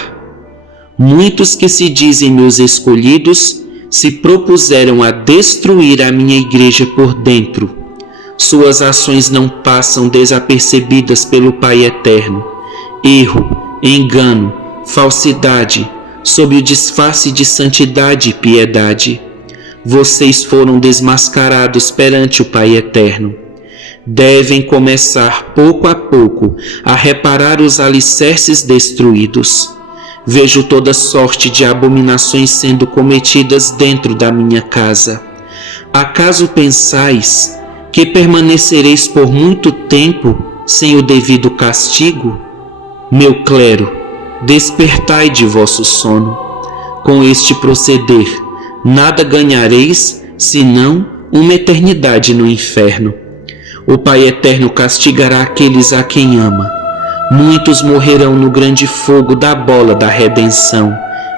Muitos que se dizem meus escolhidos se propuseram a destruir a minha igreja por dentro. Suas ações não passam desapercebidas pelo Pai Eterno. Erro, engano, falsidade, sob o disfarce de santidade e piedade. Vocês foram desmascarados perante o Pai Eterno. Devem começar pouco a pouco a reparar os alicerces destruídos. Vejo toda sorte de abominações sendo cometidas dentro da minha casa. Acaso pensais que permanecereis por muito tempo sem o devido castigo? Meu clero, despertai de vosso sono. Com este proceder, nada ganhareis, senão uma eternidade no inferno. O Pai Eterno castigará aqueles a quem ama. Muitos morrerão no grande fogo da bola da redenção.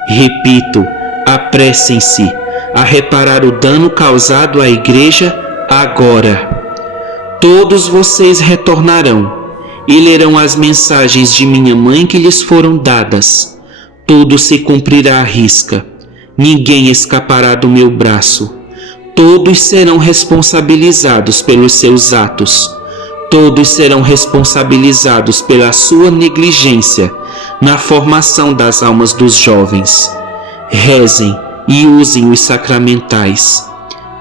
Repito, apressem-se a reparar o dano causado à igreja agora. Todos vocês retornarão e lerão as mensagens de minha mãe que lhes foram dadas. Tudo se cumprirá à risca. Ninguém escapará do meu braço. Todos serão responsabilizados pelos seus atos. Todos serão responsabilizados pela sua negligência na formação das almas dos jovens. Rezem e usem os sacramentais.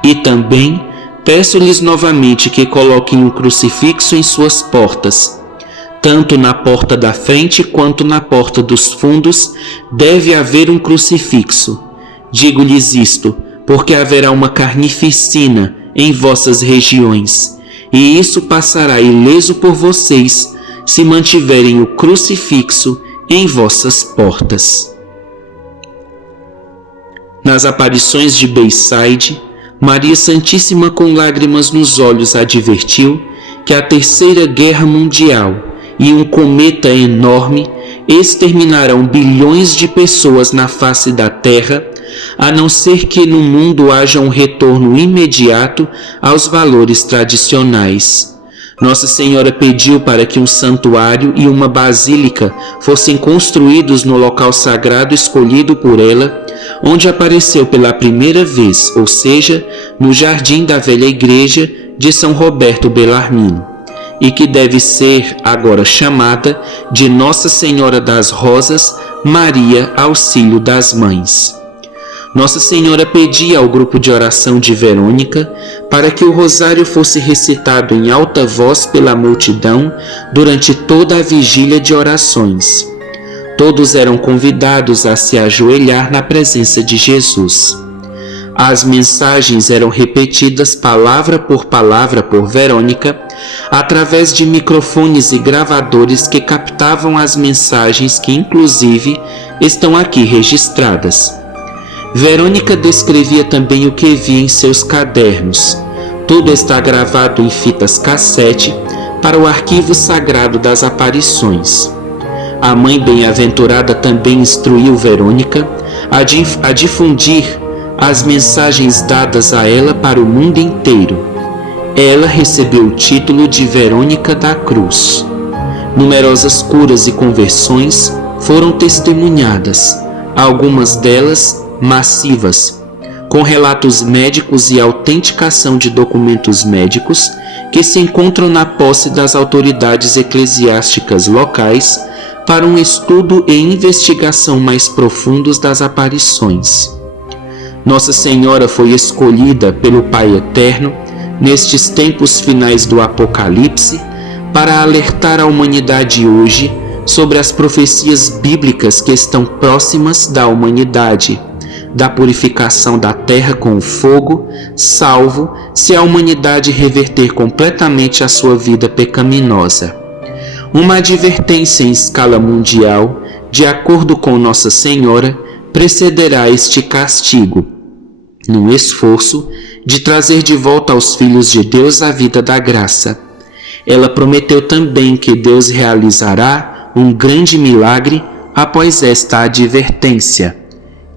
E também peço-lhes novamente que coloquem um crucifixo em suas portas. Tanto na porta da frente quanto na porta dos fundos deve haver um crucifixo. Digo-lhes isto, porque haverá uma carnificina em vossas regiões, e isso passará ileso por vocês, se mantiverem o crucifixo em vossas portas. Nas aparições de Bayside, Maria Santíssima, com lágrimas nos olhos, advertiu que a Terceira Guerra Mundial e um cometa enorme exterminarão bilhões de pessoas na face da Terra, a não ser que no mundo haja um retorno imediato aos valores tradicionais. Nossa Senhora pediu para que um santuário e uma basílica fossem construídos no local sagrado escolhido por ela, onde apareceu pela primeira vez, ou seja, no jardim da velha igreja de São Roberto Bellarmino, e que deve ser agora chamada de Nossa Senhora das Rosas, Maria Auxílio das Mães. Nossa Senhora pedia ao grupo de oração de Verônica para que o rosário fosse recitado em alta voz pela multidão durante toda a vigília de orações. Todos eram convidados a se ajoelhar na presença de Jesus. As mensagens eram repetidas palavra por Verônica, através de microfones e gravadores que captavam as mensagens que, inclusive, estão aqui registradas. Verônica descrevia também o que via em seus cadernos. Tudo está gravado em fitas cassete para o arquivo sagrado das aparições. A Mãe Bem-aventurada também instruiu Verônica a difundir as mensagens dadas a ela para o mundo inteiro. Ela recebeu o título de Verônica da Cruz. Numerosas curas e conversões foram testemunhadas, algumas delas massivas, com relatos médicos e autenticação de documentos médicos que se encontram na posse das autoridades eclesiásticas locais para um estudo e investigação mais profundos das aparições. Nossa Senhora foi escolhida pelo Pai Eterno nestes tempos finais do Apocalipse para alertar a humanidade hoje sobre as profecias bíblicas que estão próximas da humanidade, da purificação da terra com o fogo, salvo se a humanidade reverter completamente a sua vida pecaminosa. Uma advertência em escala mundial, de acordo com Nossa Senhora, precederá este castigo, num esforço de trazer de volta aos filhos de Deus a vida da graça. Ela prometeu também que Deus realizará um grande milagre após esta advertência.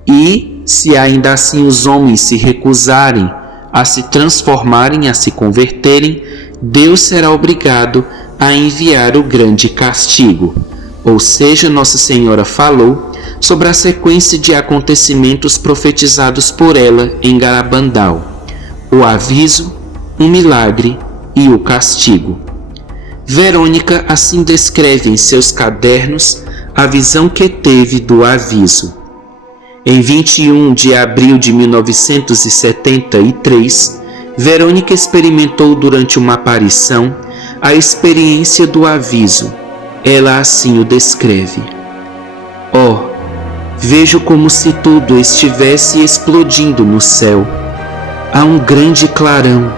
E, se ainda assim os homens se recusarem a se transformarem, a se converterem, Deus será obrigado a enviar o grande castigo. Ou seja, Nossa Senhora falou sobre a sequência de acontecimentos profetizados por ela em Garabandal: o aviso, o milagre e o castigo. Verônica assim descreve em seus cadernos a visão que teve do aviso. Em 21 de abril de 1973, Verônica experimentou durante uma aparição a experiência do aviso. Ela assim o descreve: "Oh, vejo como se tudo estivesse explodindo no céu. Há um grande clarão.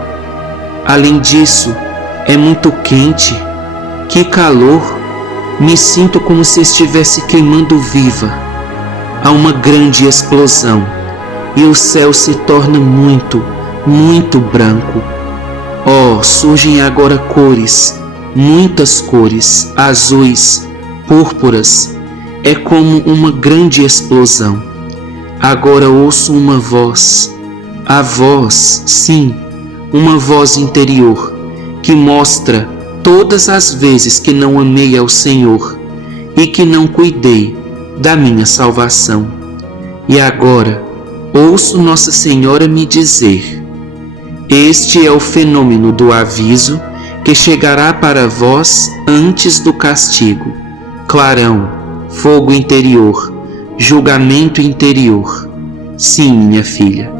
Além disso, é muito quente. Que calor! Me sinto como se estivesse queimando viva. Há uma grande explosão e o céu se torna muito, muito branco. Oh, surgem agora cores, muitas cores, azuis, púrpuras. É como uma grande explosão. Agora ouço uma voz. A voz, sim, uma voz interior, que mostra todas as vezes que não amei ao Senhor e que não cuidei da minha salvação. E agora ouço Nossa Senhora me dizer: este é o fenômeno do aviso que chegará para vós antes do castigo. Clarão, fogo interior, julgamento interior. Sim, minha filha,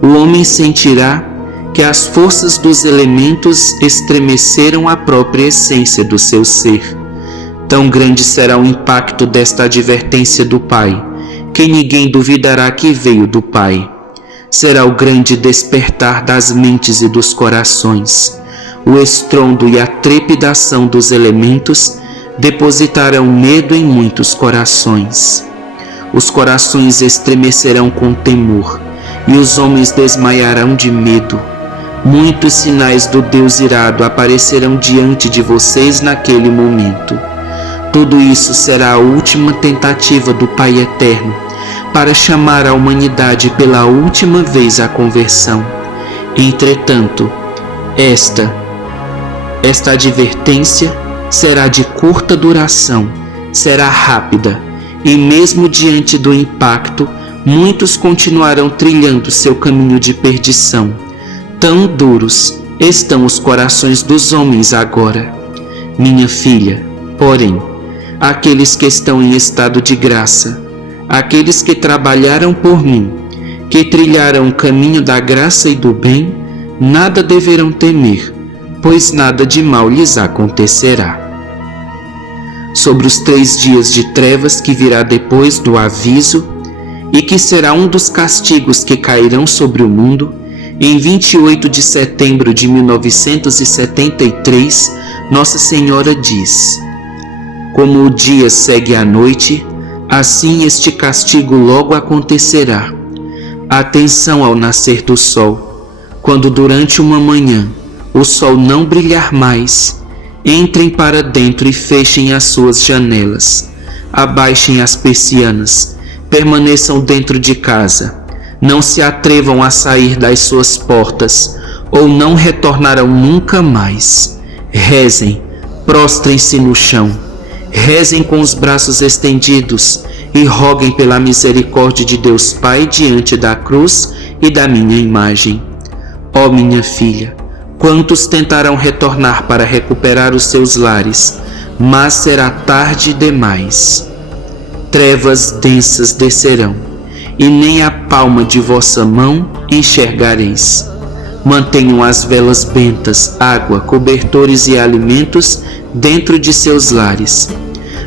o homem sentirá que as forças dos elementos estremeceram a própria essência do seu ser. Tão grande será o impacto desta advertência do Pai, que ninguém duvidará que veio do Pai. Será o grande despertar das mentes e dos corações. O estrondo e a trepidação dos elementos depositarão medo em muitos corações. Os corações estremecerão com temor, e os homens desmaiarão de medo. Muitos sinais do Deus irado aparecerão diante de vocês naquele momento. Tudo isso será a última tentativa do Pai Eterno para chamar a humanidade pela última vez à conversão. Entretanto, esta advertência será de curta duração, será rápida, e mesmo diante do impacto, muitos continuarão trilhando seu caminho de perdição. Tão duros estão os corações dos homens agora. Minha filha, porém, aqueles que estão em estado de graça, aqueles que trabalharam por mim, que trilharam o caminho da graça e do bem, nada deverão temer, pois nada de mal lhes acontecerá. Sobre os 3 dias de trevas que virá depois do aviso, e que será um dos castigos que cairão sobre o mundo, em 28 de setembro de 1973, Nossa Senhora diz: como o dia segue a noite, assim este castigo logo acontecerá. Atenção ao nascer do sol, quando durante uma manhã o sol não brilhar mais, entrem para dentro e fechem as suas janelas, abaixem as persianas, permaneçam dentro de casa, não se atrevam a sair das suas portas, ou não retornarão nunca mais. Rezem, prostrem-se no chão, rezem com os braços estendidos e roguem pela misericórdia de Deus Pai diante da cruz e da minha imagem. Ó minha filha, quantos tentarão retornar para recuperar os seus lares, mas será tarde demais. Trevas densas descerão, e nem a palma de vossa mão enxergareis. Mantenham as velas bentas, água, cobertores e alimentos dentro de seus lares.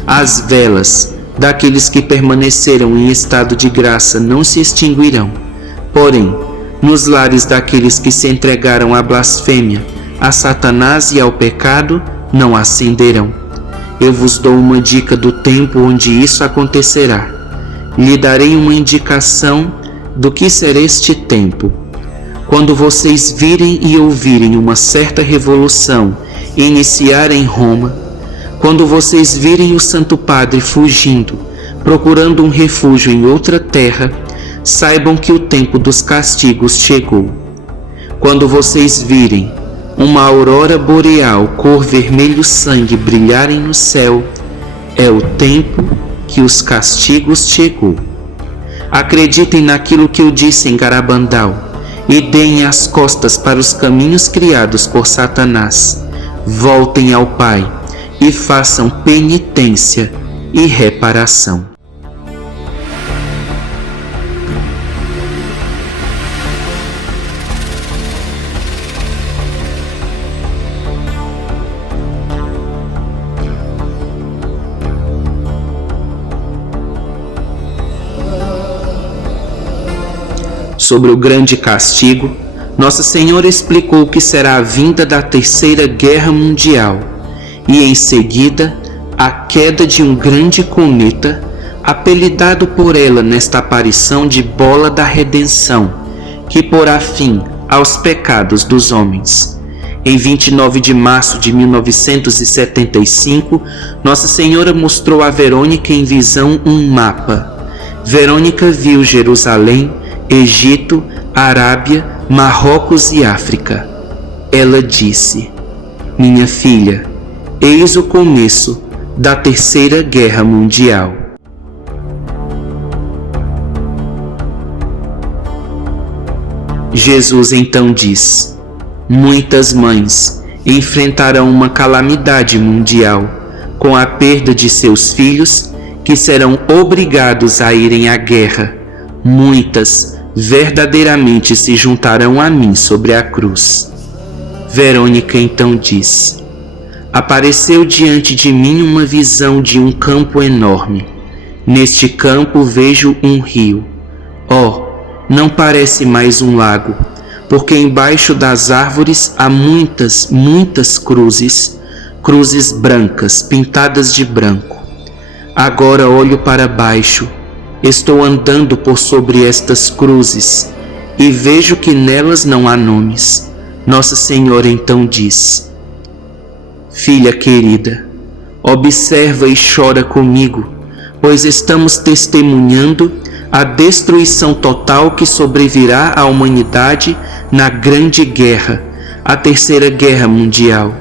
As velas daqueles que permaneceram em estado de graça não se extinguirão, porém, nos lares daqueles que se entregaram à blasfêmia, a Satanás e ao pecado, não acenderão. Eu vos dou uma dica do tempo onde isso acontecerá. Lhe darei uma indicação do que será este tempo. Quando vocês virem e ouvirem uma certa revolução iniciar em Roma, quando vocês virem o Santo Padre fugindo, procurando um refúgio em outra terra, saibam que o tempo dos castigos chegou. Quando vocês virem uma aurora boreal cor vermelho sangue brilharem no céu, é o tempo que os castigos chegou. Acreditem naquilo que eu disse em Garabandal e deem as costas para os caminhos criados por Satanás. Voltem ao Pai e façam penitência e reparação. Sobre o grande castigo, Nossa Senhora explicou que será a vinda da Terceira Guerra Mundial e, em seguida, a queda de um grande cometa, apelidado por ela nesta aparição de Bola da Redenção, que porá fim aos pecados dos homens. Em 29 de março de 1975, Nossa Senhora mostrou a Verônica em visão um mapa. Verônica viu Jerusalém, Egito, Arábia, Marrocos e África. Ela disse: minha filha, eis o começo da Terceira Guerra Mundial. Jesus então diz: muitas mães enfrentarão uma calamidade mundial com a perda de seus filhos, que serão obrigados a irem à guerra. Muitas verdadeiramente se juntarão a mim sobre a cruz. Verônica então diz: apareceu diante de mim uma visão de um campo enorme. Neste campo vejo um rio. Não parece mais um lago, porque embaixo das árvores há muitas, muitas cruzes, cruzes brancas, pintadas de branco. Agora olho para baixo, estou andando por sobre estas cruzes e vejo que nelas não há nomes. Nossa Senhora então diz: filha querida, observa e chora comigo, pois estamos testemunhando a destruição total que sobrevirá à humanidade na Grande Guerra, a Terceira Guerra Mundial.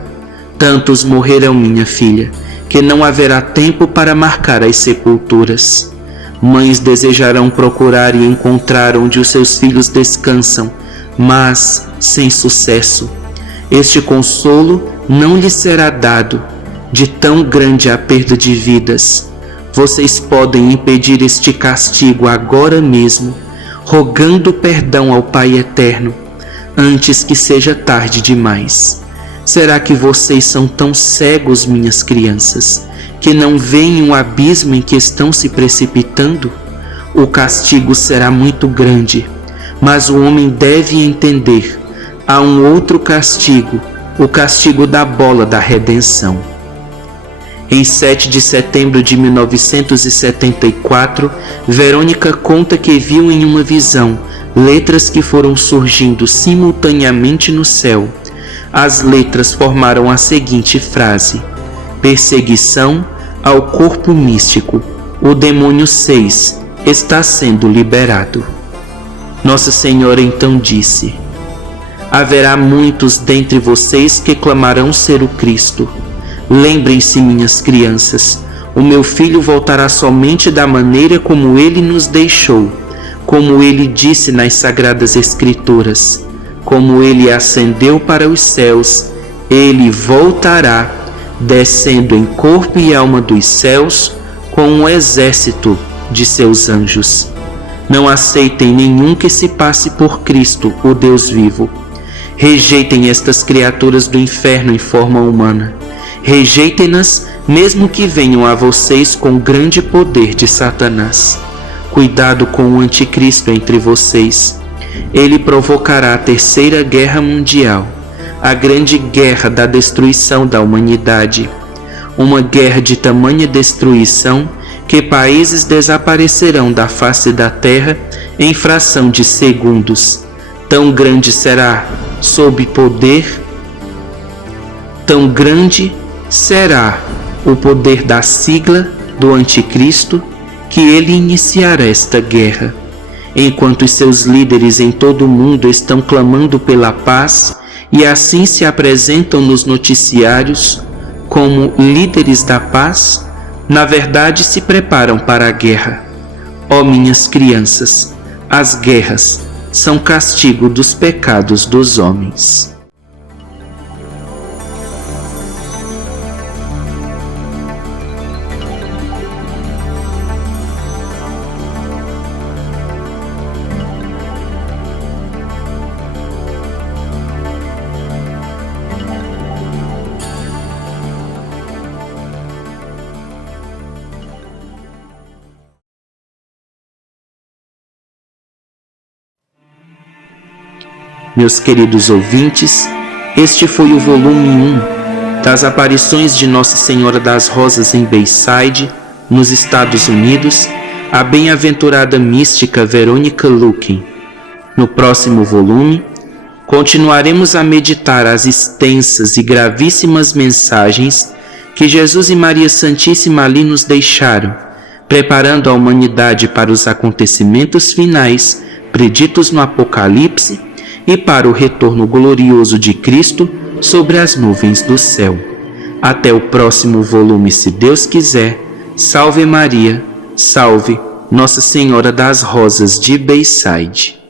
Tantos morrerão, minha filha, que não haverá tempo para marcar as sepulturas. Mães desejarão procurar e encontrar onde os seus filhos descansam, mas sem sucesso. Este consolo não lhes será dado, de tão grande a perda de vidas. Vocês podem impedir este castigo agora mesmo, rogando perdão ao Pai Eterno, antes que seja tarde demais. Será que vocês são tão cegos, minhas crianças, que não veem o abismo em que estão se precipitando? O castigo será muito grande, mas o homem deve entender: há um outro castigo, o castigo da bola da redenção. Em 7 de setembro de 1974, Verônica conta que viu em uma visão letras que foram surgindo simultaneamente no céu. As letras formaram a seguinte frase: perseguição ao corpo místico. O demônio 6 está sendo liberado. Nossa Senhora então disse: haverá muitos dentre vocês que clamarão ser o Cristo. Lembrem-se, minhas crianças, o meu filho voltará somente da maneira como ele nos deixou, como ele disse nas Sagradas Escrituras. Como ele ascendeu para os céus, ele voltará, descendo em corpo e alma dos céus, com um exército de seus anjos. Não aceitem nenhum que se passe por Cristo, o Deus vivo. Rejeitem estas criaturas do inferno em forma humana. Rejeitem-nas, mesmo que venham a vocês com grande poder de Satanás. Cuidado com o anticristo entre vocês. Ele provocará a Terceira Guerra Mundial, a grande guerra da destruição da humanidade. Uma guerra de tamanha destruição que países desaparecerão da face da terra em fração de segundos. Tão grande será o poder da sigla do anticristo, que ele iniciará esta guerra. Enquanto os seus líderes em todo o mundo estão clamando pela paz e assim se apresentam nos noticiários como líderes da paz, na verdade se preparam para a guerra. Minhas crianças, as guerras são castigo dos pecados dos homens. Meus queridos ouvintes, este foi o volume 1 das aparições de Nossa Senhora das Rosas em Bayside, nos Estados Unidos, a bem-aventurada mística Verônica Lueken. No próximo volume, continuaremos a meditar as extensas e gravíssimas mensagens que Jesus e Maria Santíssima ali nos deixaram, preparando a humanidade para os acontecimentos finais preditos no Apocalipse e para o retorno glorioso de Cristo sobre as nuvens do céu. Até o próximo volume, se Deus quiser. Salve Maria, salve Nossa Senhora das Rosas de Bayside.